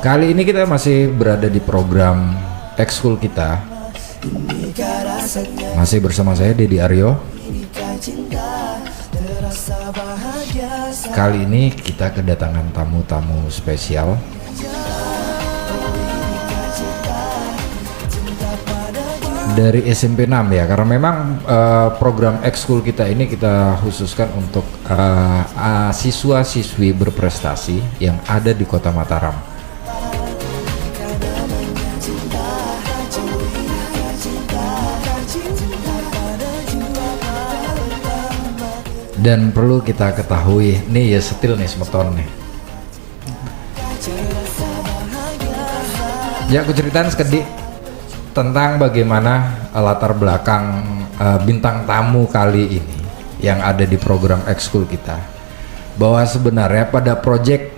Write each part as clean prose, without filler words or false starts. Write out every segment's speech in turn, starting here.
Kali ini kita masih berada di program ekskul kita. Masih bersama saya Deddy Aryo. Kali ini kita kedatangan tamu-tamu spesial. Dari SMP 6 ya, karena memang program ekskul kita ini kita khususkan untuk siswa-siswi berprestasi yang ada di Kota Mataram. Dan perlu kita ketahui, nih ya setil nih semeton nih. Ya aku ceritain sekedik tentang bagaimana latar belakang bintang tamu kali ini yang ada di program ekskul kita. Bahwa sebenarnya pada proyek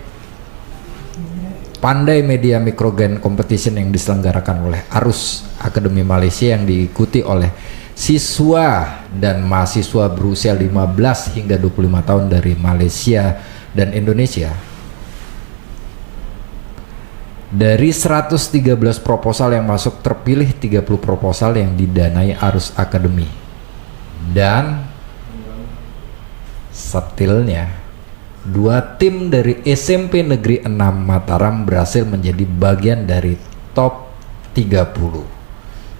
Pandai Media Microgen Competition yang diselenggarakan oleh Arus Akademi Malaysia yang diikuti oleh siswa dan mahasiswa berusia 15 hingga 25 tahun dari Malaysia dan Indonesia. Dari 113 proposal yang masuk terpilih 30 proposal yang didanai Arus Akademi. Dan setilnya 2 tim dari SMP Negeri 6 Mataram berhasil menjadi bagian dari top 30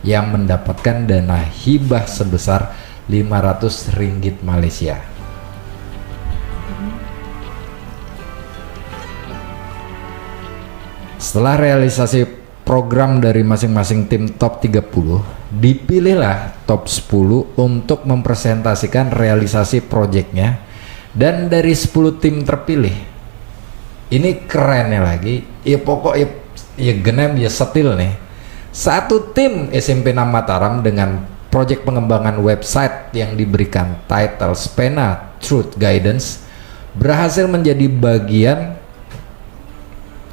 yang mendapatkan dana hibah sebesar Rp500 Malaysia. Setelah realisasi program dari masing-masing tim top 30, dipilihlah top 10 untuk mempresentasikan realisasi proyeknya. Dan dari 10 tim terpilih, ini kerennya lagi, ya pokoknya ya genem ya setil nih. Satu tim SMP 6 Mataram dengan proyek pengembangan website yang diberikan title Spena Truth Guidance berhasil menjadi bagian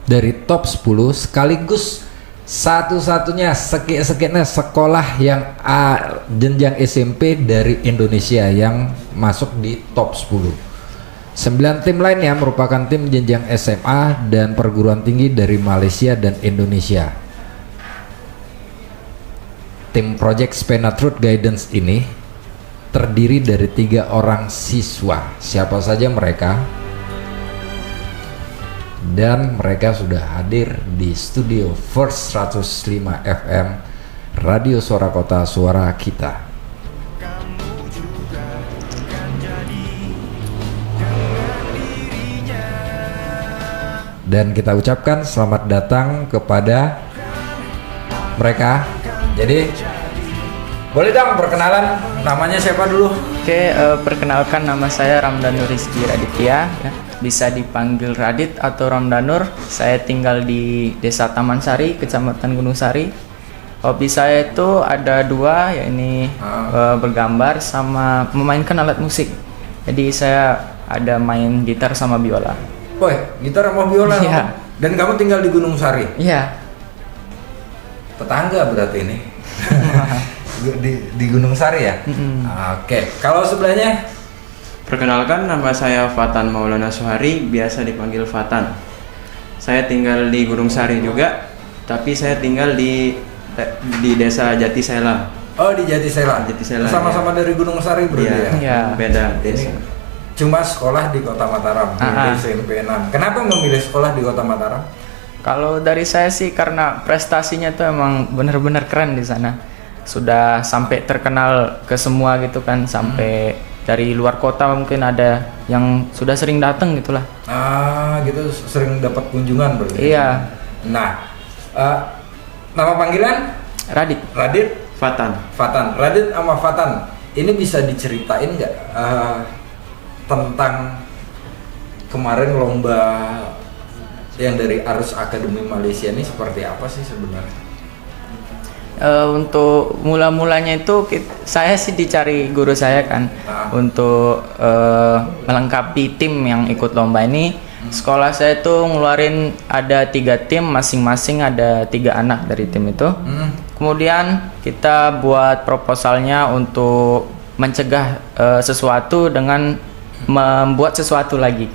dari top 10 sekaligus satu-satunya sekian sekolah yang jenjang SMP dari Indonesia yang masuk di top 10. 9 tim lainnya merupakan tim jenjang SMA dan perguruan tinggi dari Malaysia dan Indonesia. Tim Project Spena Truth Guidance ini terdiri dari 3 orang siswa. Siapa saja mereka? Dan mereka sudah hadir di studio First 105 FM Radio Suara Kota, Suara Kita. Dan kita ucapkan selamat datang kepada mereka. Jadi boleh dong perkenalan, namanya siapa dulu? Oke, perkenalkan nama saya Ramdanur Rizky Raditya, ya. Bisa dipanggil Radit atau Ramdanur. Saya tinggal di Desa Taman Sari, Kecamatan Gunung Sari. Hobi saya itu ada 2, yakni bergambar sama memainkan alat musik. Jadi saya ada main gitar sama biola. Woi, gitar sama biola. Iya. Dan kamu tinggal di Gunung Sari? Iya. Tetangga berarti ini. di Gunung Sari ya? Oke, kalau sebelahnya? Perkenalkan, nama saya Fatan Maulana Suhari, biasa dipanggil Fatan. Saya tinggal di Gunung Sari juga, tapi saya tinggal di desa Jatisela. Oh, di Jatisela. Sama-sama ya. Dari Gunung Sari berarti ya? Iya. Beda desa. Cuma sekolah di Kota Mataram, di SMP 6. Kenapa memilih sekolah di Kota Mataram? Kalau dari saya sih karena prestasinya tuh emang bener-bener keren di sana. Sudah sampai terkenal ke semua gitu kan, sampai dari luar kota mungkin ada yang sudah sering datang gitulah. Gitu sering dapat kunjungan berarti. Iya. Nah, nama panggilan? Radit. Fatan. Radit sama Fatan. Ini bisa diceritain nggak tentang kemarin lomba yang dari Arus Akademi Malaysia ini seperti apa sih sebenarnya? Untuk mula-mulanya itu saya sih dicari guru saya kan untuk melengkapi tim yang ikut lomba ini. Sekolah saya itu ngeluarin ada 3 tim, masing-masing ada 3 anak dari tim itu. Kemudian kita buat proposalnya untuk mencegah sesuatu dengan membuat sesuatu lagi.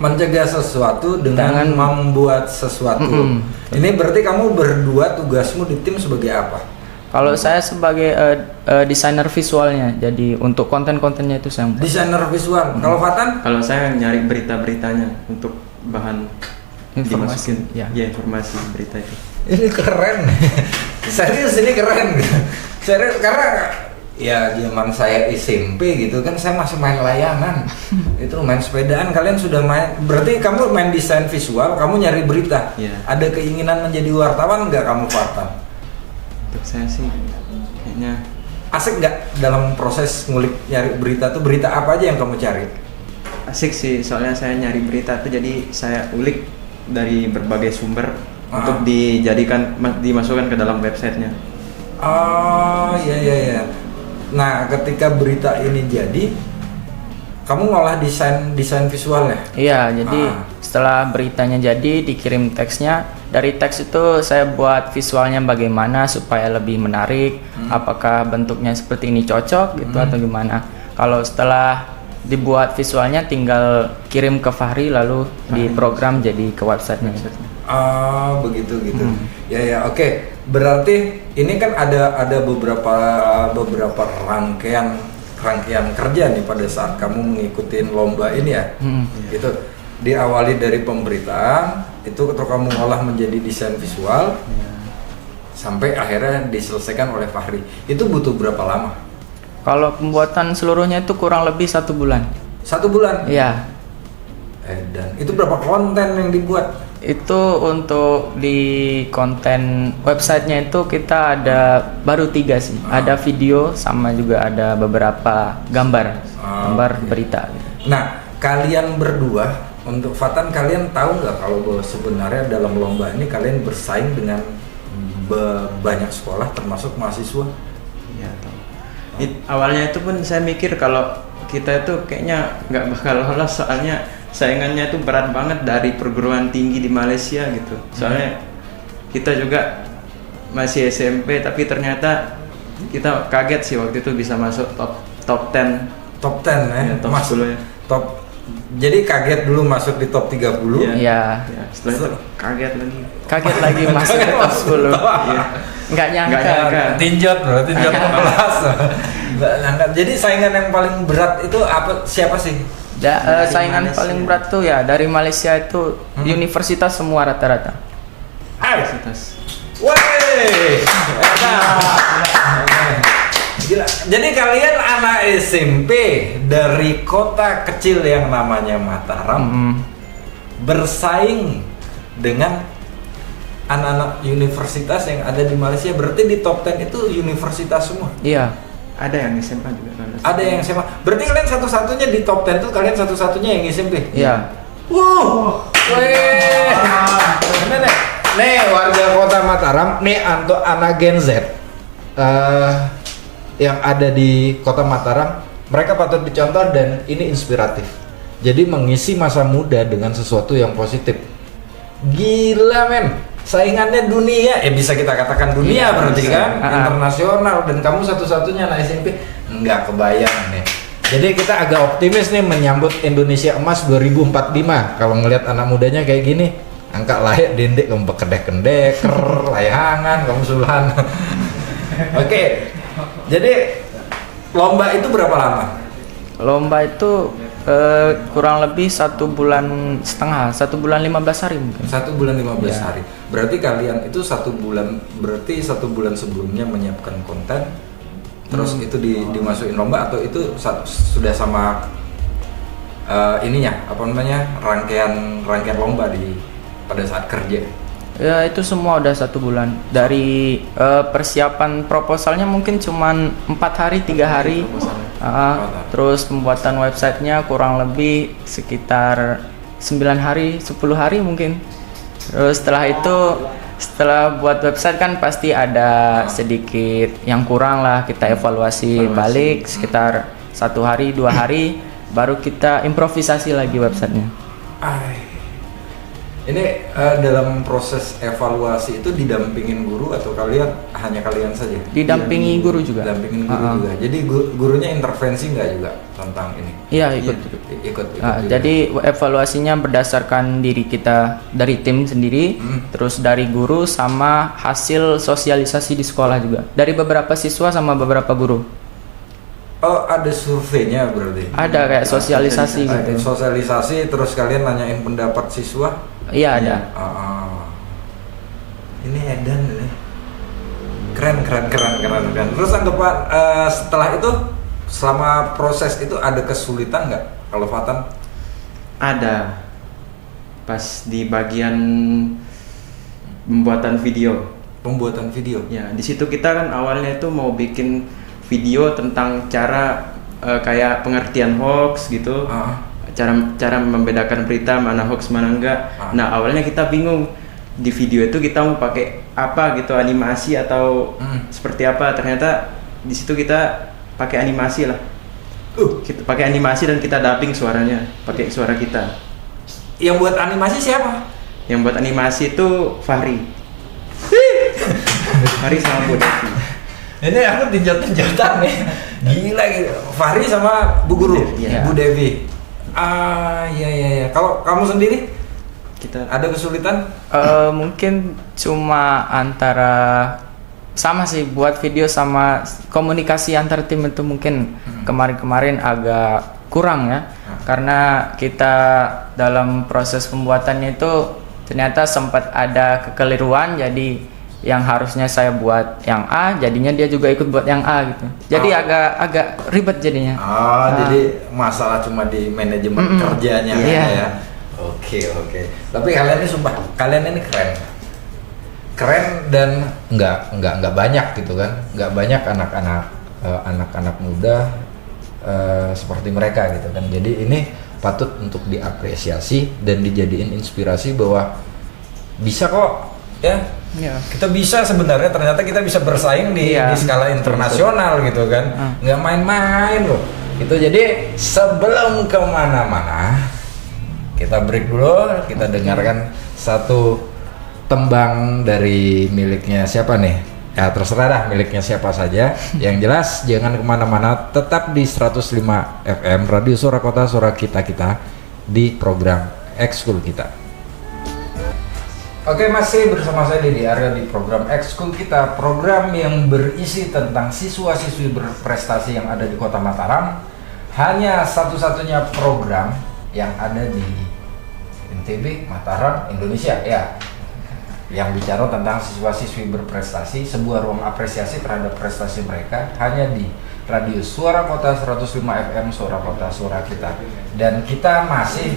mencegah sesuatu dengan membuat sesuatu. Ini berarti kamu berdua tugasmu di tim sebagai apa? Kalau saya sebagai desainer visualnya, jadi untuk konten-kontennya itu saya yang buat. Desainer visual. Kalau Fatan? Kalau saya nyari berita-beritanya untuk bahan Informasi, dimasukin, ya. ya informasi berita itu. Ini keren. Serius ini keren. Serius karena ya zaman saya SMP gitu kan saya masih main layangan. Itu main sepedaan, kalian sudah main. Berarti kamu main desain visual, kamu nyari berita. Iya. Ada keinginan menjadi wartawan nggak kamu Fatan? Untuk saya sih kayaknya Asik nggak dalam proses ngulik nyari berita tuh, berita apa aja yang kamu cari? asik sih, soalnya saya nyari berita tuh jadi saya ulik dari berbagai sumber untuk dimasukkan ke dalam websitenya. Oh iya. Nah ketika berita ini jadi, kamu ngolah desain visualnya? Iya, jadi setelah beritanya jadi dikirim teksnya, dari teks itu saya buat visualnya bagaimana supaya lebih menarik, apakah bentuknya seperti ini cocok gitu atau gimana. Kalau setelah dibuat visualnya tinggal kirim ke Fahri lalu diprogram jadi ke websitenya. Oh begitu gitu. Ya oke. Berarti ini kan ada beberapa rangkaian kerja nih pada saat kamu mengikuti lomba ini ya. Gitu. Diawali dari pemberitaan, itu ketika kamu ngolah menjadi desain visual, sampai akhirnya diselesaikan oleh Fahri. Itu butuh berapa lama? Kalau pembuatan seluruhnya itu kurang lebih 1 bulan. 1 bulan? Iya. Dan itu berapa konten yang dibuat? Itu untuk di konten websitenya itu kita ada baru 3 sih. Ada video sama juga ada beberapa gambar berita. Nah, kalian berdua untuk Fatan, kalian tahu nggak kalau bahwa sebenarnya dalam lomba ini kalian bersaing dengan banyak sekolah termasuk mahasiswa? Iya, tahu. Awalnya itu pun saya mikir kalau kita itu kayaknya nggak bakal lolos, soalnya saingannya itu berat banget dari perguruan tinggi di Malaysia gitu. Soalnya kita juga masih SMP, tapi ternyata kita kaget sih waktu itu bisa masuk top 10. Top 10 ya? Top 10 ya. Jadi kaget dulu masuk di top 30. Iya. Ya, setelah itu kaget lagi masuk ke top 10. Iya. Nggak nyangka. Tinjot kelas. Nggak nyangka. Jadi saingan yang paling berat itu siapa sih? Saingan Malaysia. paling berat tuh ya dari Malaysia itu universitas semua rata-rata. Universitas. Wey, gila. Jadi kalian anak SMP dari kota kecil yang namanya Mataram bersaing dengan anak-anak universitas yang ada di Malaysia. Berarti di top 10 itu universitas semua? Iya. Ada yang SMA juga kan? Ada yang SMA. Berarti kalian satu-satunya di top 10 tuh kalian satu-satunya yang SMP? Iya. Wow. Weh. Nih warga kota Mataram, nih untuk anak Gen Z yang ada di kota Mataram, mereka patut dicontoh dan ini inspiratif. Jadi mengisi masa muda dengan sesuatu yang positif. Gila men, saingannya dunia, bisa kita katakan dunia berarti kan, internasional, dan kamu satu-satunya anak SMP, nggak kebayang nih. Jadi kita agak optimis nih menyambut Indonesia Emas 2045 kalau ngelihat anak mudanya kayak gini. Angkat layak dendek, kamu kedek-kedek, layangan, kamu sulan. Oke, jadi lomba itu berapa lama? Lomba itu kurang lebih 1,5 bulan, 1 bulan 15 hari mungkin. 1 bulan 15 hari. Berarti kalian itu 1 bulan, berarti 1 bulan sebelumnya menyiapkan konten, terus itu dimasukin lomba atau itu sudah sama ininya apa namanya rangkaian lomba pada saat kerja? Ya itu semua udah 1 bulan. Dari persiapan proposalnya mungkin cuman 4 hari 3 hari. Terus pembuatan websitenya kurang lebih sekitar 9 hari 10 hari mungkin. Terus setelah buat website kan pasti ada sedikit yang kurang lah, kita evaluasi balik sekitar 1 hari 2 hari baru kita improvisasi lagi websitenya. Ini dalam proses evaluasi itu didampingin guru atau hanya kalian saja? Didampingi guru juga. Didampingin guru juga. Jadi gurunya intervensi nggak juga tentang ini? Iya, ikut. Ikut Nah, juga. jadi evaluasinya berdasarkan diri kita dari tim sendiri, terus dari guru sama hasil sosialisasi di sekolah juga. Dari beberapa siswa sama beberapa guru. Oh, ada surveinya berarti? Ada kayak sosialisasi Ada gitu. sosialisasi, terus kalian nanyain pendapat siswa? Iya ada. Ini edan ini. Keren. Terus anggapan setelah itu, selama proses itu ada kesulitan nggak kalau Fatan? Ada. Pas di bagian pembuatan video. Pembuatan video? Ya, di situ kita kan awalnya itu mau bikin video tentang cara kayak pengertian hoax gitu. Cara membedakan berita mana hoax mana enggak. Nah, awalnya kita bingung di video itu kita mau pakai apa gitu, animasi atau seperti apa. Ternyata di situ kita pakai animasi lah. Kita pakai animasi dan kita dubbing suaranya pakai suara kita. Yang buat animasi siapa? Yang buat animasi itu Fahri. Fahri sama Bu Devi. Ini aku tinjau-tinjauan nih. Gila gitu. Fahri sama Bu Guru, Iya. Bu Devi. Iya. Kalau kamu sendiri Kita ada kesulitan? Mungkin cuma antara sama sih buat video sama komunikasi antar tim itu mungkin kemarin-kemarin agak kurang ya, karena kita dalam proses pembuatannya itu ternyata sempat ada kekeliruan, jadi yang harusnya saya buat yang A jadinya dia juga ikut buat yang A gitu, jadi agak ribet jadinya. Jadi masalah cuma di manajemen kerjanya Iya. ya. Oke. Tapi kalian ini sumpah, kalian ini keren dan nggak banyak gitu kan, nggak banyak anak-anak muda seperti mereka gitu kan. Jadi ini patut untuk diapresiasi dan dijadiin inspirasi bahwa bisa kok ya. Iya. Kita bisa sebenarnya, ternyata kita bisa bersaing di skala internasional gitu kan, nggak main-main loh. Itu jadi sebelum kemana-mana kita break dulu, kita dengarkan satu tembang dari miliknya siapa nih? Ya terserah dah miliknya siapa saja. Yang jelas jangan kemana-mana, tetap di 105 FM Radio Suara Kota, Suara Kita di program Ekskul Kita. Oke, masih bersama saya Dedi Aryo di program Ekskul Kita, program yang berisi tentang siswa-siswi berprestasi yang ada di Kota Mataram. Hanya satu-satunya program yang ada di NTB, Mataram, Indonesia ya, yang bicara tentang siswa-siswi berprestasi, sebuah ruang apresiasi terhadap prestasi mereka, hanya di Radio Suara Kota 105 FM, Suara Kota, Suara Kita. Dan kita masih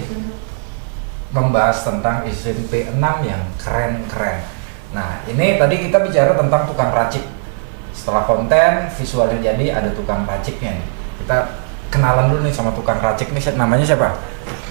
membahas tentang SMP 6 yang keren-keren. Nah, ini tadi kita bicara tentang tukang racik. Setelah konten visualnya jadi, ada tukang raciknya nih. Kita kenalan dulu nih sama tukang racik nih, namanya siapa?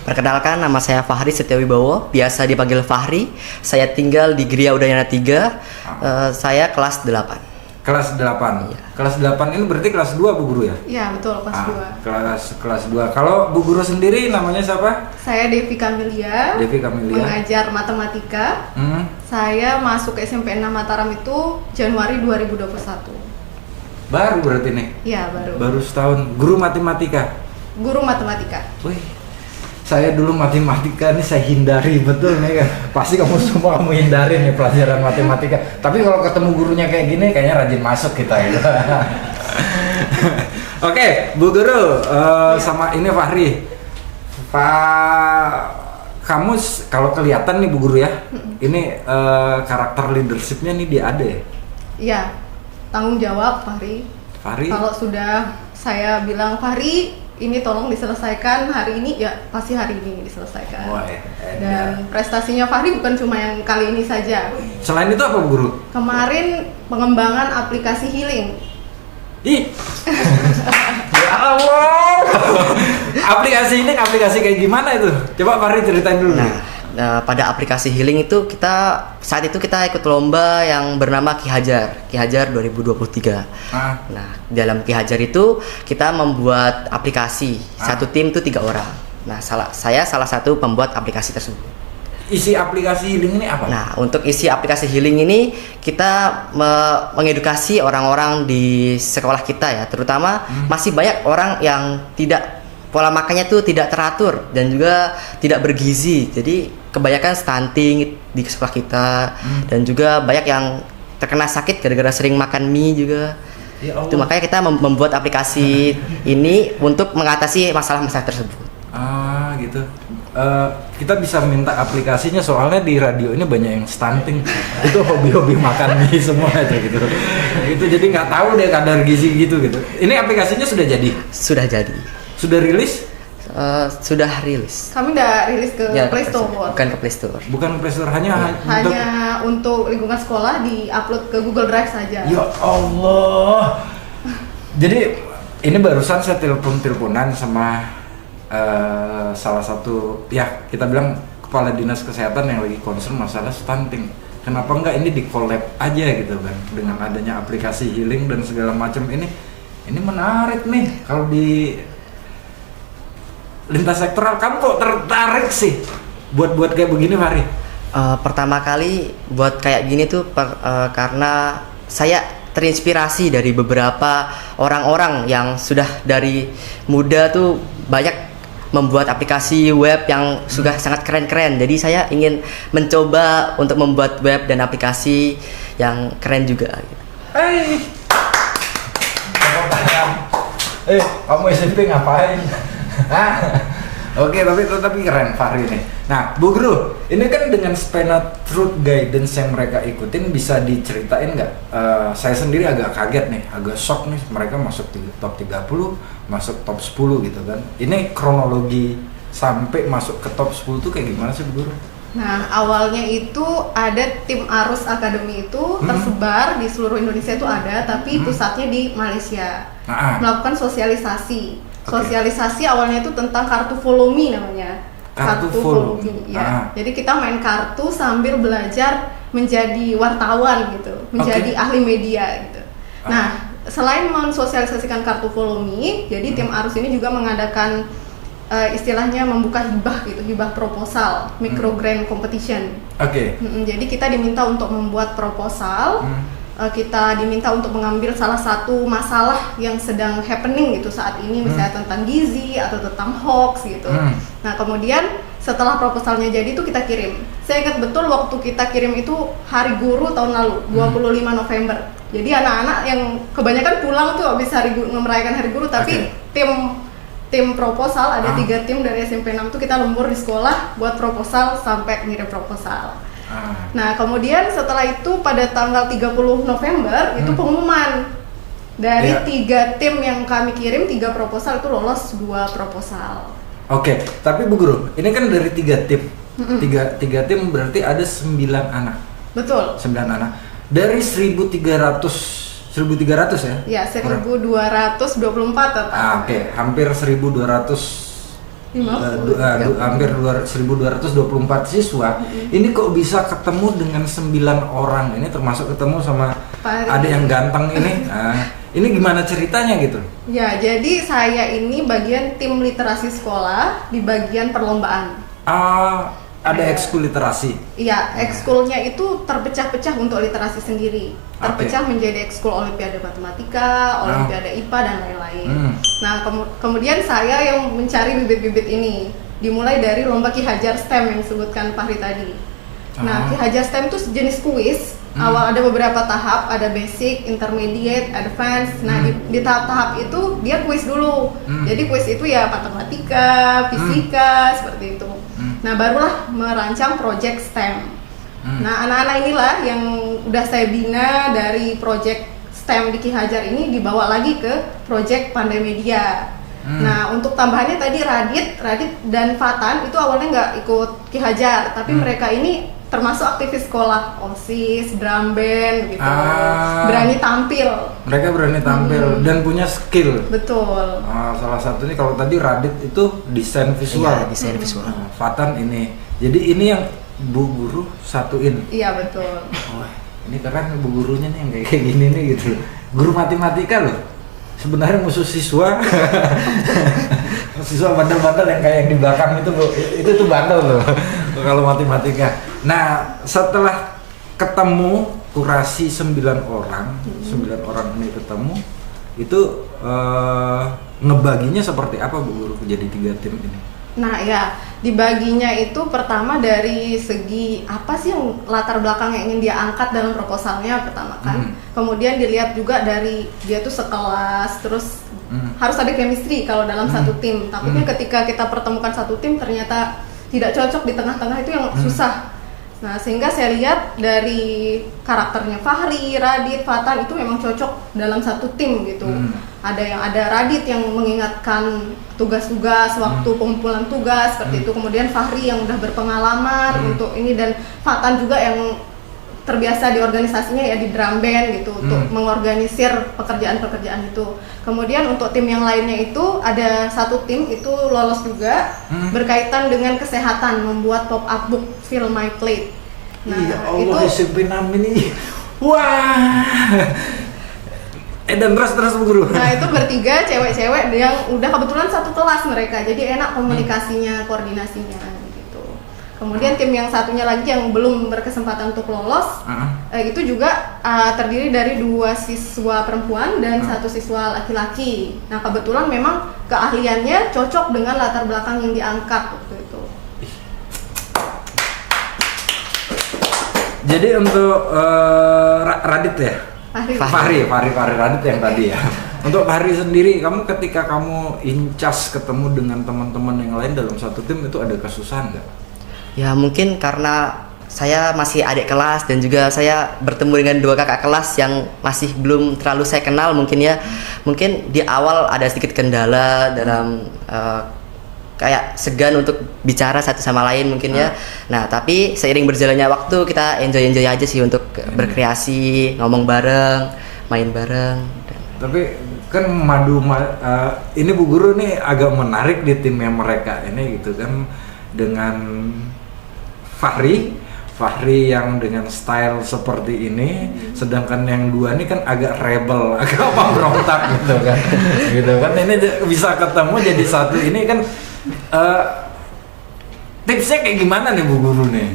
Perkenalkan, nama saya Fahri Setiawibowo, biasa dipanggil Fahri. Saya tinggal di Gria Udayana 3. Saya kelas 8. Kelas 8. Iya. Kelas 8 ini berarti kelas 2 Bu Guru ya? Iya betul, kelas 2. Kelas 2. Kalau Bu Guru sendiri namanya siapa? Saya Devi Kamilia, Devi Kamilia. mengajar matematika. Saya masuk ke SMP 6 Mataram itu Januari 2021. Baru berarti nih? Iya baru. Baru setahun. Guru matematika? Guru matematika. Wih, saya dulu matematika nih saya hindari betul nih kan. Pasti kamu semua kamu hindari nih pelajaran matematika. Tapi kalau ketemu gurunya kayak gini kayaknya rajin masuk kita gitu. Oke, Bu Guru, sama ini Fahri. Kamu kalau kelihatan nih Bu Guru ya, ini karakter leadershipnya nih dia ada ya? Iya, tanggung jawab Fahri. Fahri? Kalau sudah saya bilang Fahri, ini tolong diselesaikan hari ini, ya pasti hari ini diselesaikan. Wah, Dan prestasinya Fahri bukan cuma yang kali ini saja. selain itu apa Bu Guru? Kemarin pengembangan aplikasi healing. Ih, ya Allah. Aplikasi ini aplikasi kayak gimana itu? Coba Fahri ceritain dulu. Nah, pada aplikasi healing itu saat itu kita ikut lomba yang bernama Ki Hajar 2023. Nah, dalam Ki Hajar itu kita membuat aplikasi. Satu tim itu 3 orang. Nah, saya salah satu pembuat aplikasi tersebut. isi aplikasi healing ini apa? Nah, untuk isi aplikasi healing ini kita mengedukasi orang-orang di sekolah kita ya, terutama masih banyak orang yang tidak pola makannya tuh tidak teratur dan juga tidak bergizi. Jadi kebanyakan stunting di sekolah kita dan juga banyak yang terkena sakit gara-gara sering makan mie juga. Ya Allah. Itu makanya kita membuat aplikasi ini untuk mengatasi masalah-masalah tersebut. Ah gitu. Kita bisa minta aplikasinya soalnya di radio ini banyak yang stunting. Itu hobi-hobi makan mie semua aja gitu. Itu jadi nggak tahu deh kadar gizi gitu. Ini aplikasinya sudah jadi? Sudah jadi. Sudah rilis? Sudah rilis. Kami udah rilis ke Ya, Play Store. bukan ke Play Store. Bukan Play Store, hanya Untuk lingkungan sekolah di-upload ke Google Drive saja. Ya Allah. Jadi ini barusan saya teleponan sama salah satu ya kita bilang kepala dinas kesehatan yang lagi concern masalah stunting. Kenapa enggak ini di collab aja gitu kan dengan adanya aplikasi healing dan segala macam ini menarik nih kalau di lintas sektoral. Kamu kok tertarik sih buat kayak begini, Fahri? Pertama kali buat kayak gini tuh karena saya terinspirasi dari beberapa orang-orang yang sudah dari muda tuh banyak membuat aplikasi web yang sudah sangat keren-keren. Jadi saya ingin mencoba untuk membuat web dan aplikasi yang keren juga. Hei, kamu SMP ngapain? Hah? Oke, tapi keren Fahri nih. Nah, Bu Guru, ini kan dengan Spena Truth Guidance yang mereka ikutin bisa diceritain nggak? Saya sendiri agak kaget nih, agak shock nih mereka masuk di top 30, masuk top 10 gitu kan. Ini kronologi sampai masuk ke top 10 tuh kayak gimana sih Bu Guru? Nah, awalnya itu ada tim Arus Academy itu tersebar di seluruh Indonesia itu ada, tapi pusatnya di Malaysia. Melakukan sosialisasi. Sosialisasi awalnya itu tentang kartu follow me namanya. Kartu follow me. Ya. Jadi kita main kartu sambil belajar menjadi wartawan gitu, menjadi ahli media gitu. Nah, selain mensosialisasikan kartu follow me, jadi tim Arus ini juga mengadakan istilahnya membuka hibah gitu, hibah proposal, micro grant competition. Jadi kita diminta untuk membuat proposal. Kita diminta untuk mengambil salah satu masalah yang sedang happening gitu saat ini, misalnya tentang gizi atau tentang hoax gitu. Nah, kemudian setelah proposalnya jadi itu kita kirim. Saya ingat betul waktu kita kirim itu Hari Guru tahun lalu, 25 November. Jadi anak-anak yang kebanyakan pulang tuh habis merayakan Hari Guru, tapi tim proposal ada 3 tim dari SMP 6 tuh kita lembur di sekolah buat proposal sampai ngirim proposal. Nah, kemudian setelah itu pada tanggal 30 November itu pengumuman dari 3 tim yang kami kirim, 3 proposal itu lolos 2 proposal. Oke, tapi Bu Guru, ini kan dari 3 tim. 3 tim berarti ada 9 anak. Betul. 9 anak. Dari 1.300 ya? Ya, 1.224 total. Oke, hampir 1.200 hampir 1.224 siswa. Ini kok bisa ketemu dengan 9 orang? Ini termasuk ketemu sama ada yang ganteng ini. Ini gimana ceritanya gitu? Ya, jadi saya ini bagian tim literasi sekolah di bagian perlombaan. Ada ekskul literasi? Iya, ekskulnya itu terpecah-pecah untuk literasi sendiri. Terpecah menjadi ekskul Olimpiade Matematika, Olimpiade IPA, dan lain-lain. Nah, kemudian saya yang mencari bibit-bibit ini. Dimulai dari lomba Ki Hajar STEM yang disebutkan Fahri tadi. Nah, Ki Hajar STEM itu sejenis kuis. Awal ada beberapa tahap, ada basic, intermediate, advance. Nah, di tahap-tahap itu dia kuis dulu. Jadi kuis itu ya matematika, fisika, seperti itu. Nah, barulah merancang project STEM. Nah, anak-anak inilah yang udah saya bina dari project STEM di Ki Hajar ini dibawa lagi ke project Pandai Media. Nah, untuk tambahannya tadi Radit dan Fatan itu awalnya nggak ikut Ki Hajar, tapi mereka ini termasuk aktivis sekolah, OSIS, drum band gitu. Berani tampil. Mereka berani tampil dan punya skill. Betul. Salah satunya kalau tadi Radit itu desain visual. Iya, desain visual. Fatan ini. Jadi ini yang Bu Guru satuin. Iya, betul. Ini keren Bu Gurunya nih yang kayak gini nih gitu. Guru matematika loh. Sebenarnya musuh siswa. Siswa bandel-bandel yang kayak yang di belakang itu tuh bandel loh. Kalau matematika. Nah, setelah ketemu kurasi 9 orang, 9 orang ini ketemu, itu ngebaginya seperti apa Bu Guru jadi 3 tim ini? Nah ya, dibaginya itu pertama dari segi apa sih yang latar belakang yang ingin dia angkat dalam proposalnya pertama kan. Kemudian dilihat juga dari dia tuh sekelas, terus harus ada chemistry kalau dalam satu tim. Takutnya ketika kita pertemukan satu tim ternyata tidak cocok di tengah-tengah, itu yang susah. Nah, sehingga saya lihat dari karakternya Fahri, Radit, Fatan itu memang cocok dalam satu tim gitu. Ada Radit yang mengingatkan tugas-tugas waktu pengumpulan tugas seperti itu. Kemudian Fahri yang udah berpengalaman untuk ini, dan Fatan juga yang terbiasa di organisasinya ya di drum band gitu untuk mengorganisir pekerjaan-pekerjaan itu. Kemudian untuk tim yang lainnya itu ada satu tim itu lolos juga berkaitan dengan kesehatan, membuat pop up book Fill My Plate. Nah, ya Allah, itu SMP 6 ini. Wah. Dan terus Bu Guru. nah itu bertiga cewek-cewek yang udah kebetulan satu kelas mereka, jadi enak komunikasinya, koordinasinya gitu. Kemudian tim yang satunya lagi yang belum berkesempatan untuk lolos, itu juga terdiri dari 2 siswa perempuan dan 1 siswa laki-laki. Nah kebetulan memang keahliannya cocok dengan latar belakang yang diangkat waktu itu. Jadi untuk Radit ya? Fahri Radit yang tadi ya. Untuk Fahri sendiri, kamu ketika kamu incas ketemu dengan teman-teman yang lain dalam satu tim itu ada kesusahan nggak? Ya mungkin karena saya masih adik kelas dan juga saya bertemu dengan 2 kakak kelas yang masih belum terlalu saya kenal mungkin ya. Mungkin di awal ada sedikit kendala dalam kayak segan untuk bicara satu sama lain mungkin ya. Nah tapi seiring berjalannya waktu kita enjoy aja sih untuk berkreasi, ngomong bareng, main bareng. Tapi kan ini Bu Guru nih agak menarik di timnya mereka ini gitu kan, dengan Fahri yang dengan style seperti ini, sedangkan yang 2 ini kan agak rebel, agak pemberontak gitu kan. Gitu kan, ini bisa ketemu jadi satu ini kan. Tipsnya kayak gimana nih Bu Guru nih?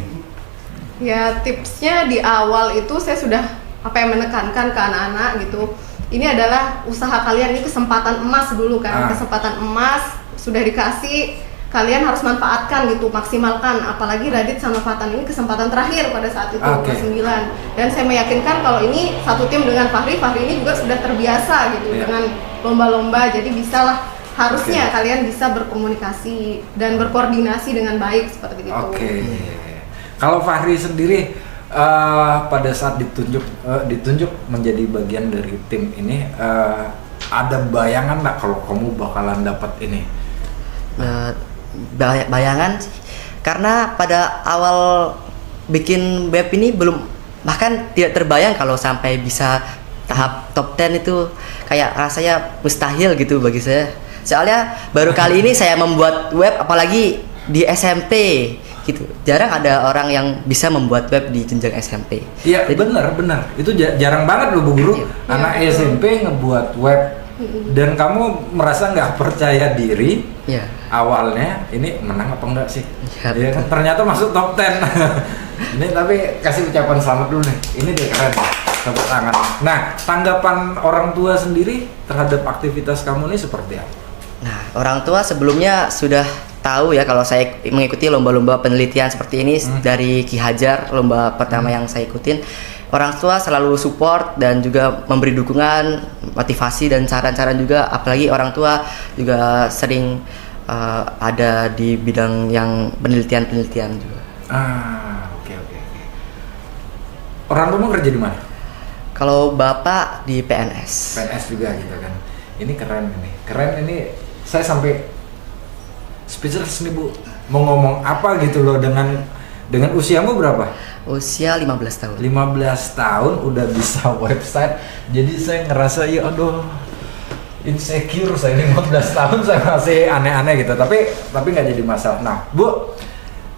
Ya tipsnya di awal itu saya sudah menekankan ke anak-anak gitu. Ini adalah usaha kalian, ini kesempatan emas dulu kan, kesempatan emas sudah dikasih, kalian harus manfaatkan gitu, maksimalkan. Apalagi Radit sama Fatan ini kesempatan terakhir pada saat itu kelas 9. Dan saya meyakinkan kalau ini satu tim dengan Fahri ini juga sudah terbiasa gitu dengan lomba-lomba, jadi bisalah harusnya kalian bisa berkomunikasi dan berkoordinasi dengan baik seperti itu. Kalau Fahri sendiri pada saat ditunjuk menjadi bagian dari tim ini, ada bayangan nggak kalau kamu bakalan dapat ini? Bayangan sih, karena pada awal bikin web ini belum, bahkan tidak terbayang kalau sampai bisa tahap top 10 itu kayak rasanya mustahil gitu bagi saya. Soalnya baru kali ini saya membuat web, apalagi di SMP gitu. Jarang ada orang yang bisa membuat web di jenjang SMP. Iya, benar. Itu jarang banget loh Bu Guru. Anak SMP ngebuat web. Dan kamu merasa nggak percaya diri awalnya, ini menang apa enggak sih? Ya, ternyata masuk top 10. Ini tapi kasih ucapan selamat dulu nih. Ini deh keren, tepuk tangan. Nah, tanggapan orang tua sendiri terhadap aktivitas kamu ini seperti apa? Nah, orang tua sebelumnya sudah tahu ya kalau saya mengikuti lomba-lomba penelitian seperti ini dari Ki Hajar, lomba pertama yang saya ikutin. Orang tua selalu support dan juga memberi dukungan, motivasi dan saran-saran juga. Apalagi orang tua juga sering ada di bidang yang penelitian juga. Oke. Orang tua kerja di mana? Kalau bapak di PNS. PNS juga gitu kan. Ini keren ini. Saya sampai speechless nih Bu. Mau ngomong apa gitu loh dengan usiamu berapa? Usia 15 tahun. 15 tahun udah bisa website. Jadi saya ngerasa ya aduh insecure, saya 15 tahun saya masih aneh-aneh gitu. Tapi nggak jadi masalah. Nah, Bu,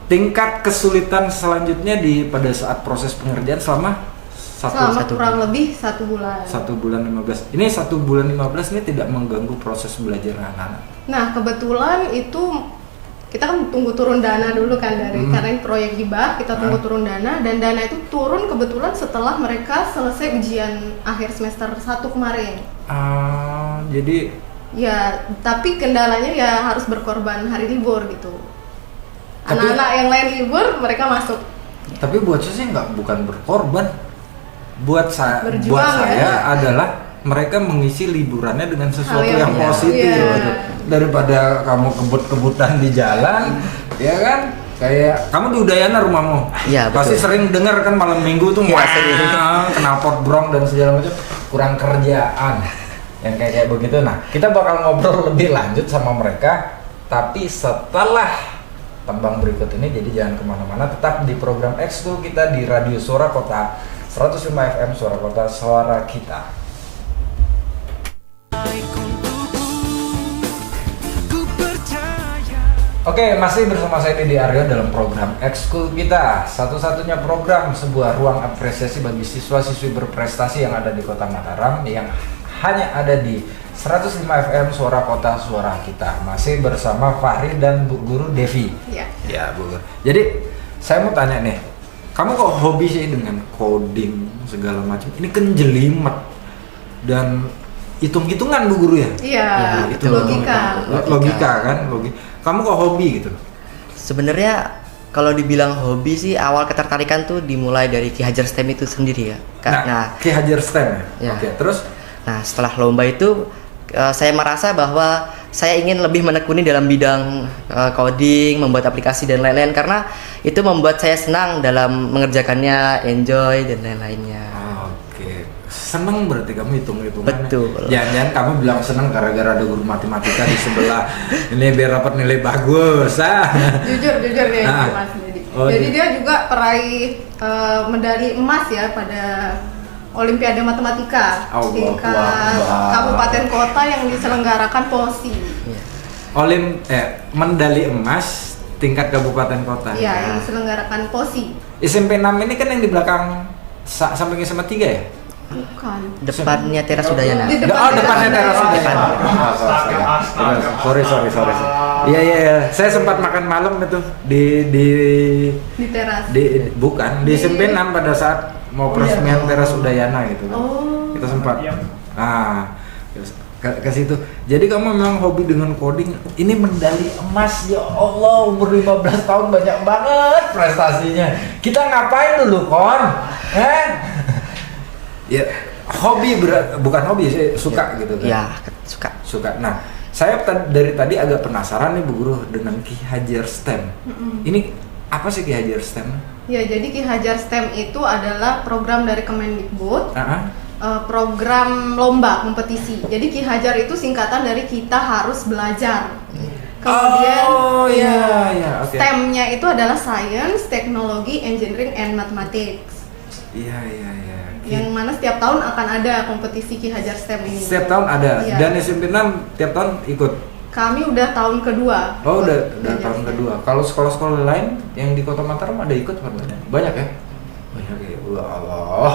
tingkat kesulitan selanjutnya pada saat proses pengerjaan selama kurang lebih 1 bulan. 1 bulan 15. Ini 1 bulan 15 ini tidak mengganggu proses belajar anak-anak. Nah, kebetulan itu kita kan tunggu turun dana dulu kan dari karena ini proyek hibah, kita tunggu turun dana, dan dana itu turun kebetulan setelah mereka selesai ujian akhir semester 1 kemarin. Jadi Ya, tapi kendalanya ya harus berkorban hari libur gitu. Tapi- Anak-anak yang lain libur, mereka masuk. tapi buat saya sih bukan berkorban. Buat Berjuang, buat saya ya. adalah mereka mengisi liburannya dengan sesuatu Hal yang yang- positif iya. daripada kamu kebut-kebutan di jalan, ya kan? Kayak kamu di Udayana rumahmu, Iya, pasti betul. sering dengar kan malam minggu tuh Iya, wah, sering. knalpot brong dan segala macam, kurang kerjaan, yang kayak begitu. Nah, kita bakal ngobrol lebih lanjut sama mereka, tapi setelah tembang berikut ini. Jadi jangan kemana-mana, tetap di program X tuh kita di Radio Suara Kota 105 FM, Suara Kota, Suara Kita. Oke, masih bersama saya Didi Aryo dalam program Ekskul kita, satu-satunya program sebuah ruang apresiasi bagi siswa-siswi berprestasi yang ada di Kota Mataram, yang hanya ada di 105 FM Suara Kota Suara Kita. Masih bersama Fahri dan Bu Guru Devi. Ya. Ya, Bu Guru. Jadi saya mau tanya nih, kamu kok hobi sih dengan coding segala macam? Ini kan jelimet dan hitung-hitungan, Bu Guru ya? Iya, Ya, itu logika. Logika kan, logika. Kamu kok hobi gitu? Sebenarnya kalau dibilang hobi sih, awal ketertarikan tuh dimulai dari Ki Hajar STEM itu sendiri ya. Nah, Ki Hajar STEM ya? Ya. Oke, terus? nah setelah lomba itu saya merasa bahwa saya ingin lebih menekuni dalam bidang coding, membuat aplikasi dan lain-lain, karena itu membuat saya senang dalam mengerjakannya, enjoy dan lain-lainnya. Oke, seneng berarti kamu hitung-hitungan. Betul. Jangan-jangan kamu bilang seneng gara-gara ada guru matematika di sebelah. Ini biar dapat nilai bagus, Jujur nih Ah. Mas Dedi. Oh, Jadi gitu. dia juga peraih medali emas ya pada Olimpiade Matematika Allah tingkat Akbar. kabupaten kota yang diselenggarakan POSI. Iya. Medali emas tingkat kabupaten kota. Iya, yang diselenggarakan POSI. SMP 6 ini kan yang di belakang samping SMA 3 ya? Bukan. Depannya teras Udayana. Di depan depannya teras Udayana. Udayana. Sorry. Iya. Saya sempat makan malam itu Di teras. bukan di SMP 6 pada saat mau peresmian teras Udayana gitu kan. Oh. Kita sempat ke situ. Jadi kamu memang hobi dengan coding. Ini medali emas, ya Allah, umur 15 tahun banyak banget prestasinya. Kita ngapain dulu, Kon? Ya, hobi bukan hobi sih, suka gitu kan. Ya, suka. Suka. Nah, saya dari tadi agak penasaran nih Bu Guru dengan Ki Hajar STEM. Ini apa sih Ki Hajar STEM? Ya, jadi Ki Hajar STEM itu adalah program dari Kemendikbud, program lomba kompetisi. Jadi Ki Hajar itu singkatan dari kita harus belajar. Kemudian oke. STEM-nya itu adalah Science, Technology, Engineering, and Mathematics. Iya. Yang mana setiap tahun akan ada kompetisi Ki Hajar STEM ini. Setiap tahun ada. Iya. Dan SMP 6 tiap tahun ikut. Kami udah tahun kedua. Oh, udah Ki Hajar tahun STEM. kedua. Kalau sekolah-sekolah lain yang di Kota Mataram ada ikut apa banyak? Banyak ya? Banyak ya. Ya Allah.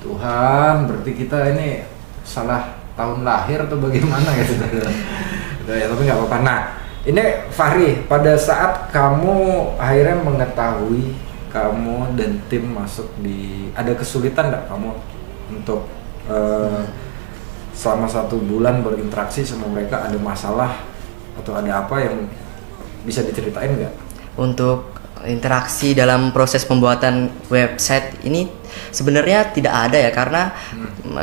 Tuhan, berarti kita ini salah tahun lahir atau bagaimana gitu. Udah ya, tapi nggak apa-apa. Nah, ini Fahri, pada saat kamu akhirnya mengetahui kamu dan tim masuk ada kesulitan nggak kamu untuk selama 1 bulan berinteraksi sama mereka, ada masalah atau ada apa yang bisa diceritain nggak? Untuk interaksi dalam proses pembuatan website ini sebenarnya tidak ada ya, karena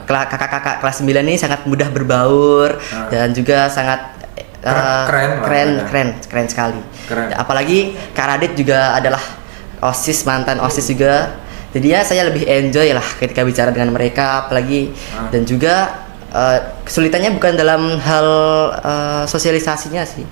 kakak-kakak kelas 9 ini sangat mudah berbaur dan juga sangat keren sekali. Keren. Apalagi Kak Radit juga adalah mantan OSIS juga. Jadi ya saya lebih enjoy lah ketika bicara dengan mereka, apalagi dan juga kesulitannya bukan dalam hal sosialisasinya sih,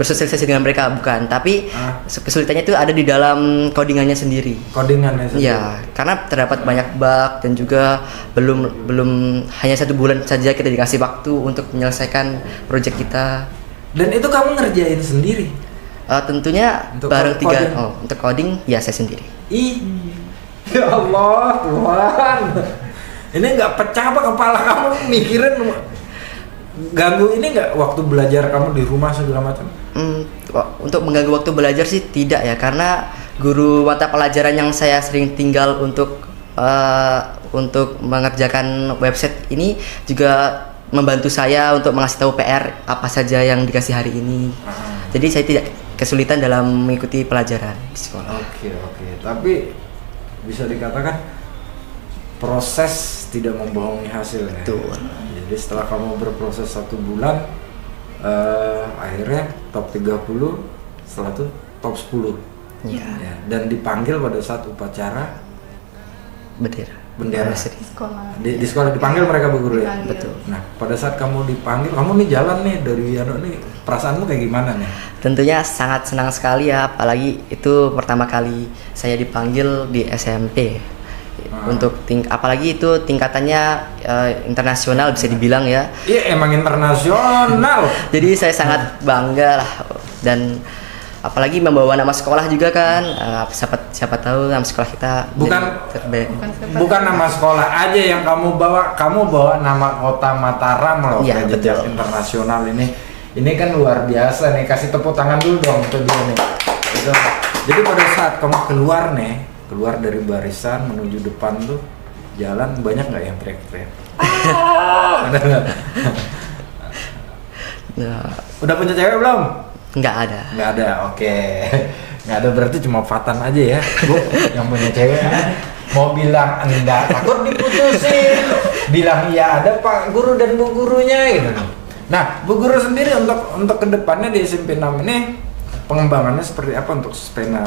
bersosialisasi dengan mereka bukan, tapi kesulitannya itu ada di dalam codingannya sendiri. Codingannya sendiri. Ya, karena terdapat banyak bug dan juga belum hanya 1 bulan saja kita dikasih waktu untuk menyelesaikan proyek kita. Dan itu kamu ngerjain sendiri? Tentunya Untuk bareng coding? untuk coding ya saya sendiri. Ih, ya Allah Tuhan, ini nggak pecah apa kepala kamu mikirin ganggu ini nggak waktu belajar kamu di rumah segala macam? Untuk mengganggu waktu belajar sih tidak ya, karena guru mata pelajaran yang saya sering tinggal untuk mengerjakan website ini juga membantu saya untuk mengasih tahu PR apa saja yang dikasih hari ini. Jadi saya tidak kesulitan dalam mengikuti pelajaran di sekolah. Oke. Tapi bisa dikatakan proses tidak membohongi hasil ya. Betul. Jadi setelah kamu berproses 1 bulan, akhirnya top 30, setelah itu top 10. Iya. Ya, dan dipanggil pada saat upacara bendera. Sekolah. Di sekolah dipanggil mereka Bu Guru ya. Dipanggil. Betul. Nah, pada saat kamu dipanggil, kamu nih jalan nih dari nih, perasaanmu kayak gimana nih? Tentunya sangat senang sekali ya, apalagi itu pertama kali saya dipanggil di SMP. Untuk apalagi itu tingkatannya internasional bisa dibilang ya. Iya, emang internasional. Jadi saya sangat bangga lah, dan apalagi membawa nama sekolah juga kan. Siapa tahu nama sekolah kita Bukan bukan nama sekolah aja yang kamu bawa nama kota Mataram loh, Iya, ke jenjang betul. internasional ini. Ini kan luar biasa nih, kasih tepuk tangan dulu dong untuk dia nih. Gitu. Jadi pada saat kamu keluar dari barisan menuju depan tuh jalan, banyak nggak yang teriak-teriak? Ada nggak? Nah, Udah punya cewek belum? nggak ada. Nggak ada, oke. Nggak ada berarti cuma Fatan aja ya, Bu, yang punya cewek. Mau bilang enggak, takut diputusin. Bilang iya ada Pak Guru dan Bu Gurunya gitu. Nah, Bu Guru sendiri untuk kedepannya di SMP 6 ini pengembangannya seperti apa untuk Spena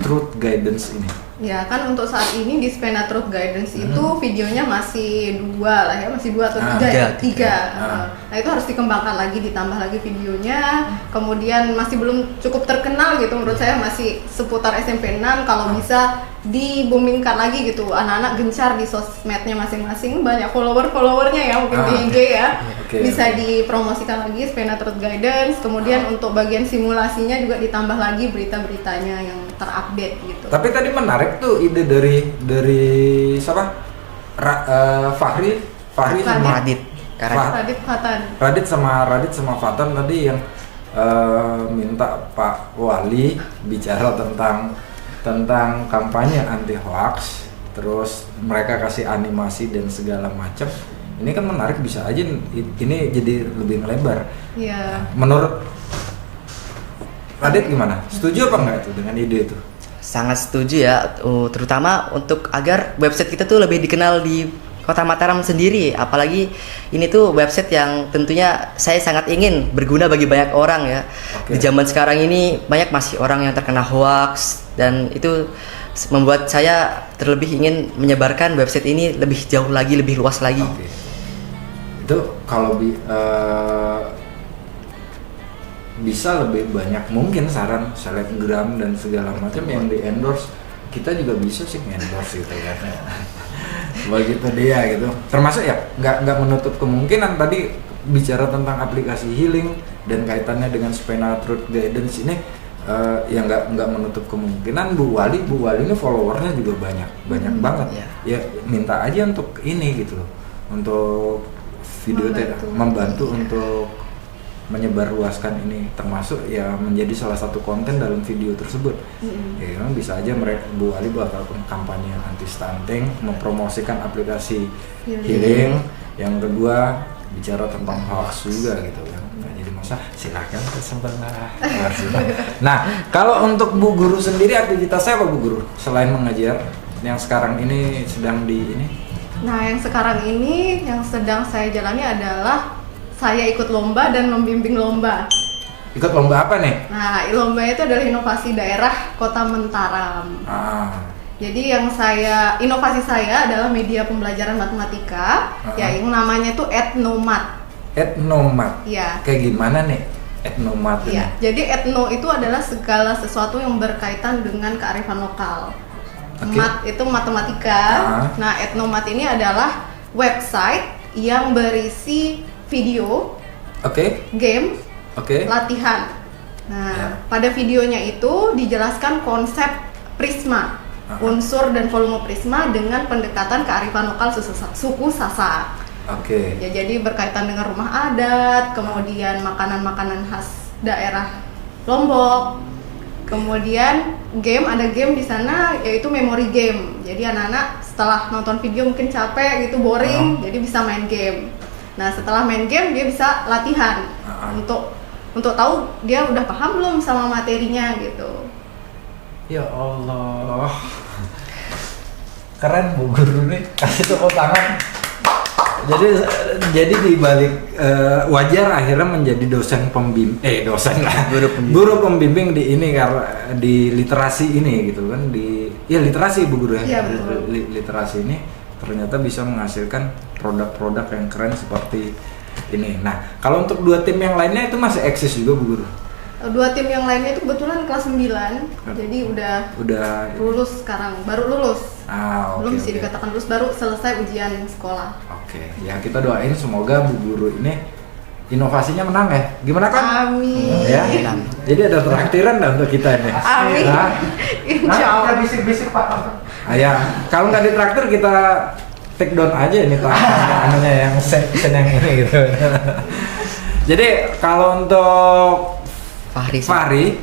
Truth Guidance ini? Ya kan untuk saat ini di Spena Truth Guidance itu videonya masih 2 lah ya, masih 2 atau 3 ya? 3. Nah itu harus dikembangkan lagi, ditambah lagi videonya. Kemudian masih belum cukup terkenal gitu menurut saya, masih seputar SMP 6. Kalau bisa di-boomingkan lagi gitu, anak-anak gencar di sosmednya masing-masing, banyak followernya ya mungkin di IG ya. Bisa dipromosikan lagi Spena Truth Guidance. Kemudian untuk bagian simulasinya juga ditambah lagi berita-beritanya yang terupdate gitu. Tapi tadi menarik tuh ide dari siapa? Fahri sama Radit. Radit sama Fatan tadi yang minta Pak Wali bicara tentang kampanye anti hoax, terus mereka kasih animasi dan segala macam. Ini kan menarik, bisa aja ini jadi lebih lebar. Iya. Menurut Radit gimana? Setuju apa enggak itu dengan ide itu? Sangat setuju ya, terutama untuk agar website kita tuh lebih dikenal di Kota Mataram sendiri. Apalagi ini tuh website yang tentunya saya sangat ingin berguna bagi banyak orang ya. Di zaman sekarang ini banyak masih orang yang terkena hoax, dan itu membuat saya terlebih ingin menyebarkan website ini lebih jauh lagi, lebih luas lagi. Itu kalau bisa lebih banyak mungkin saran selebgram dan segala macam yang di endorse, kita juga bisa sih endorse gitu kan. Begitu dia gitu. Termasuk ya nggak menutup kemungkinan tadi bicara tentang aplikasi healing dan kaitannya dengan Spena Truth Guidance ini, ya nggak menutup kemungkinan Bu Wali ini followernya juga banyak banget. Ya minta aja untuk ini gitu loh, untuk video membantu untuk menyebarluaskan ini, termasuk ya menjadi salah satu konten dalam video tersebut. Ya memang bisa aja mereka Bu Ali bakal kampanye anti stunting, mempromosikan aplikasi healing. Yang kedua bicara tentang hoax juga gitu kan. Nah, jadi masa silakan sebentar. Nah, kalau untuk Bu Guru sendiri aktivitasnya apa Bu Guru selain mengajar yang sekarang ini sedang di ini? Nah, yang sekarang ini yang sedang saya jalani adalah saya ikut lomba dan membimbing lomba. Ikut lomba apa nih? Nah, lomba itu adalah inovasi daerah Kota Mataram. Jadi inovasi saya adalah media pembelajaran matematika, ya yang namanya itu Etnomat. Etnomat. Iya. Kayak gimana nih Etnomat ini? Iya. Jadi etno itu adalah segala sesuatu yang berkaitan dengan kearifan lokal. Mat itu matematika. Nah, Etnomat ini adalah website yang berisi video, game, latihan. Nah, pada videonya itu dijelaskan konsep prisma, unsur dan volume prisma dengan pendekatan kearifan lokal suku Sasak. Oke. Ya, jadi berkaitan dengan rumah adat, kemudian makanan-makanan khas daerah Lombok. Kemudian ada game di sana yaitu memory game. Jadi anak-anak setelah nonton video mungkin capek gitu, boring, jadi bisa main game. Nah, setelah main game dia bisa latihan untuk tahu dia udah paham belum sama materinya gitu. Ya Allah. Keren Bu Guru nih, kasih tepuk tangan. Jadi di balik wajar akhirnya menjadi dosen pembimbing guru pembimbing di ini karena di literasi ini gitu kan, literasi Bu Guru ya. Iya, betul. Literasi ini ternyata bisa menghasilkan produk-produk yang keren seperti ini. Nah, kalau untuk 2 tim yang lainnya itu masih eksis juga Bu Guru? 2 tim yang lainnya itu kebetulan kelas 9, jadi udah lulus sekarang, baru lulus. Belum sih dikatakan lulus, baru selesai ujian sekolah. Oke, ya kita doain semoga Bu Guru ini inovasinya menang ya. Gimana kan? Amin. Ya. Jadi ada traktiran dah untuk kita ini. Amin. Insya Allah. Bisik-bisik Pak. Ya, kalau nggak ditraktir kita take down aja ini Pak. Anunya yang sen yang ini gitu. Jadi kalau untuk Fahri,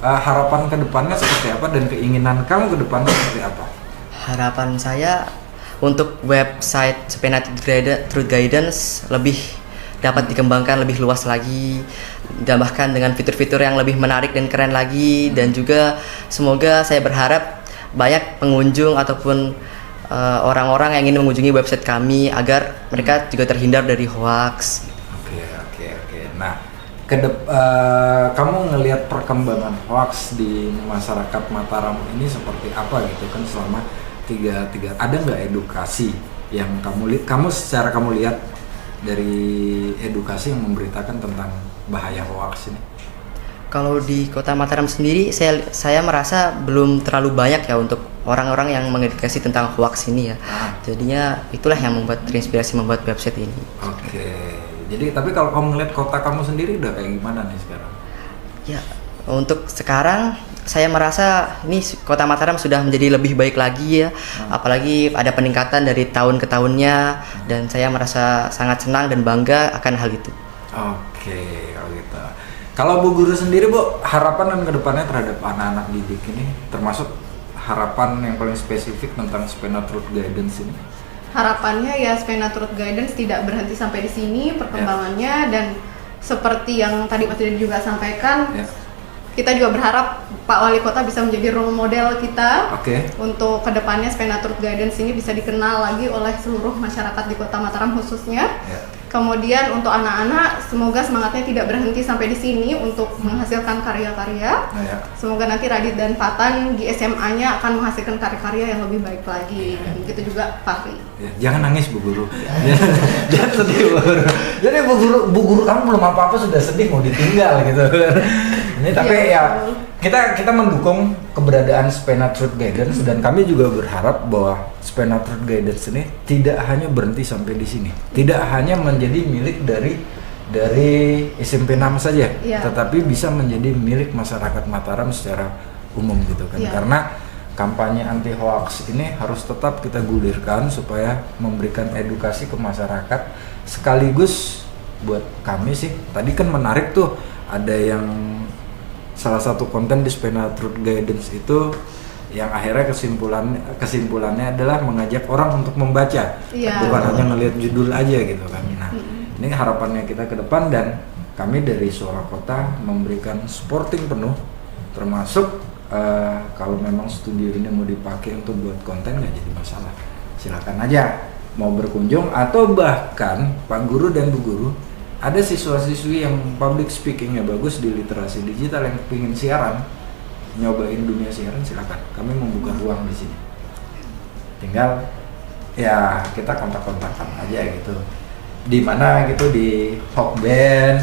harapan ke depannya seperti apa dan keinginan kamu ke depannya seperti apa? Harapan saya untuk website Spena Truth Guidance lebih dapat dikembangkan lebih luas lagi, ditambahkan dengan fitur-fitur yang lebih menarik dan keren lagi, dan juga semoga saya berharap banyak pengunjung ataupun orang-orang yang ingin mengunjungi website kami agar mereka juga terhindar dari hoax. Oke. Nah, kamu ngelihat perkembangan hoax di masyarakat Mataram ini seperti apa gitu kan selama tiga ada nggak edukasi yang kamu secara kamu lihat dari edukasi yang memberitakan tentang bahaya hoax ini? Kalau di Kota Mataram sendiri saya merasa belum terlalu banyak ya untuk orang-orang yang mengedukasi tentang hoax ini ya. Jadinya itulah yang terinspirasi membuat website ini. Oke. Jadi tapi kalau kamu ngeliat kota kamu sendiri udah kayak gimana nih sekarang? Ya, untuk sekarang saya merasa ini Kota Mataram sudah menjadi lebih baik lagi ya. Apalagi ada peningkatan dari tahun ke tahunnya, dan saya merasa sangat senang dan bangga akan hal itu. Oke, kalau gitu. Kalau Bu Guru sendiri Bu, harapan dan kedepannya terhadap anak-anak didik ini, termasuk harapan yang paling spesifik tentang Spena Truth Guidance ini? Harapannya ya Spena Truth Guidance tidak berhenti sampai di sini perkembangannya, dan seperti yang tadi Mas Dede juga sampaikan, kita juga berharap Pak Wali Kota bisa menjadi role model kita untuk kedepannya Spena Truth Guidance ini bisa dikenal lagi oleh seluruh masyarakat di Kota Mataram khususnya. Kemudian untuk anak-anak, semoga semangatnya tidak berhenti sampai di sini untuk menghasilkan karya-karya. Semoga nanti Radit dan Fatan di SMA-nya akan menghasilkan karya-karya yang lebih baik lagi. Dan begitu juga Fahri. Jangan nangis Bu Guru. Jangan sedih Bu Guru. Jadi Bu Guru kamu belum apa-apa sudah sedih mau ditinggal gitu. Ini tapi kita mendukung keberadaan Spena Truth Guidance, dan kami juga berharap bahwa Spena Truth Guidance ini tidak hanya berhenti sampai di sini. Tidak hanya menjadi milik dari SMP 6 saja, tetapi bisa menjadi milik masyarakat Mataram secara umum gitu kan. Karena kampanye anti hoax ini harus tetap kita gulirkan supaya memberikan edukasi ke masyarakat, sekaligus buat kami sih. Tadi kan menarik tuh, ada yang salah satu konten di Spena Truth Guidance itu yang akhirnya kesimpulannya adalah mengajak orang untuk membaca, bukan hanya ngelihat judul aja gitu kan. Nah, ini harapannya kita ke depan, dan kami dari Suara Kota memberikan supporting penuh, termasuk kalau memang studio ini mau dipakai untuk buat konten nggak jadi masalah, silakan aja mau berkunjung, atau bahkan Pak Guru dan Bu Guru ada siswa-siswi yang public speakingnya bagus di literasi digital yang pengen siaran, nyobain dunia siaran, silakan. Kami membuka ruang di sini. Tinggal ya kita kontak-kontakan aja gitu. Di mana gitu, di Hokben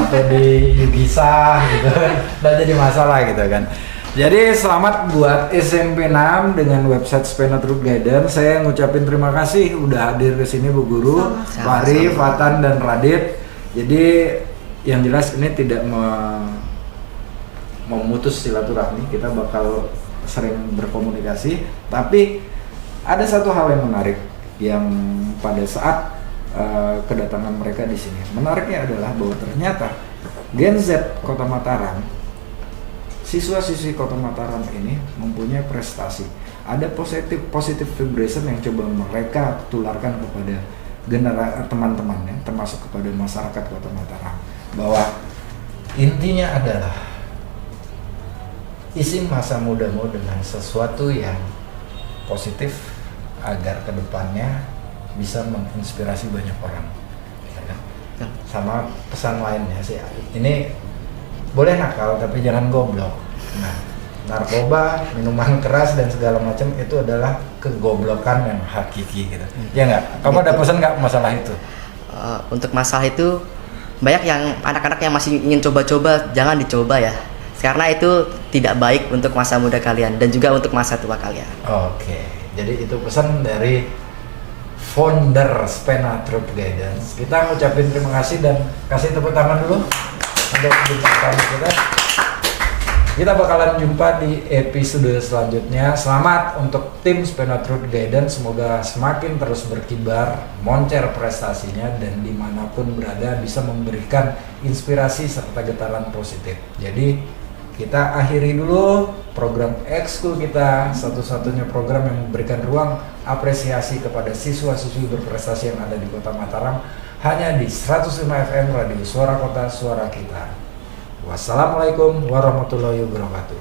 atau di Yugisa gitu. Nggak jadi masalah gitu kan. Jadi selamat buat SMP 6 dengan website Spena Truth Guidance. Saya ngucapin terima kasih udah hadir ke sini Bu Guru, Fahri, Fatan, dan Radit. Jadi yang jelas ini tidak memutus silaturahmi, kita bakal sering berkomunikasi. Tapi ada satu hal yang menarik yang pada saat kedatangan mereka di sini. Menariknya adalah bahwa ternyata Gen Z Kota Mataram, siswa-siswi Kota Mataram ini mempunyai prestasi. Ada positif vibration yang coba mereka tularkan kepada teman-temannya, termasuk kepada masyarakat Kota Mataram, bahwa intinya adalah isi masa mudamu dengan sesuatu yang positif agar kedepannya bisa menginspirasi banyak orang, ya kan? Sama pesan lainnya sih, ini boleh nakal tapi jangan goblok. Nah, narkoba, minuman keras dan segala macam itu adalah kegoblokan yang hakiki gitu. Ya nggak? Kamu ada pesan nggak masalah itu? Untuk masalah itu banyak yang anak-anak yang masih ingin coba-coba, jangan dicoba ya, karena itu tidak baik untuk masa muda kalian dan juga untuk masa tua kalian. Oke, jadi itu pesan dari founder Spena Truth Guidance. Kita ngucapin terima kasih dan kasih tepuk tangan dulu untuk bintang tamu kita. Kita bakalan jumpa di episode selanjutnya. Selamat untuk tim Spena Truth Guidance, semoga semakin terus berkibar, moncer prestasinya, dan dimanapun berada bisa memberikan inspirasi serta getaran positif. Jadi kita akhiri dulu program ekskul kita, satu-satunya program yang memberikan ruang apresiasi kepada siswa-siswi berprestasi yang ada di Kota Mataram, hanya di 105 FM Radio Suara Kota, Suara Kita. Wassalamualaikum warahmatullahi wabarakatuh.